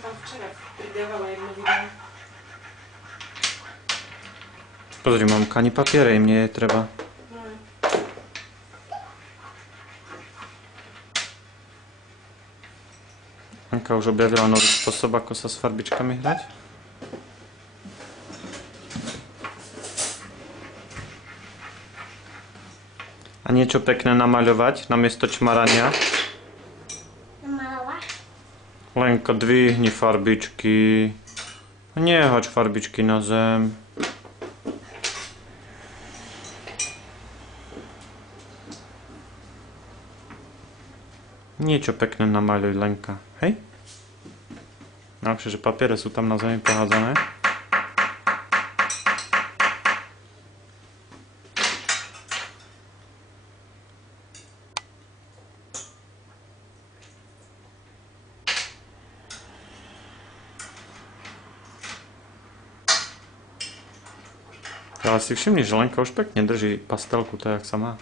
tam včera pridávala jedno video. Pozri, mamka, ani papiere im nie je treba. Anka už objavila nový spôsob, ako sa s farbičkami hrať. A niečo pekné namaľovať namiesto čmarania. Namaľovať? Lenka, dvihni farbičky. Nehoď farbičky na zem. Niečo pekné namaľuj, Lenka. Hej? Najlepšie, že papiere sú tam na zemi pohádzané. Ale si všimni, že Lenka už pekne drží pastelku, tak jak sa má.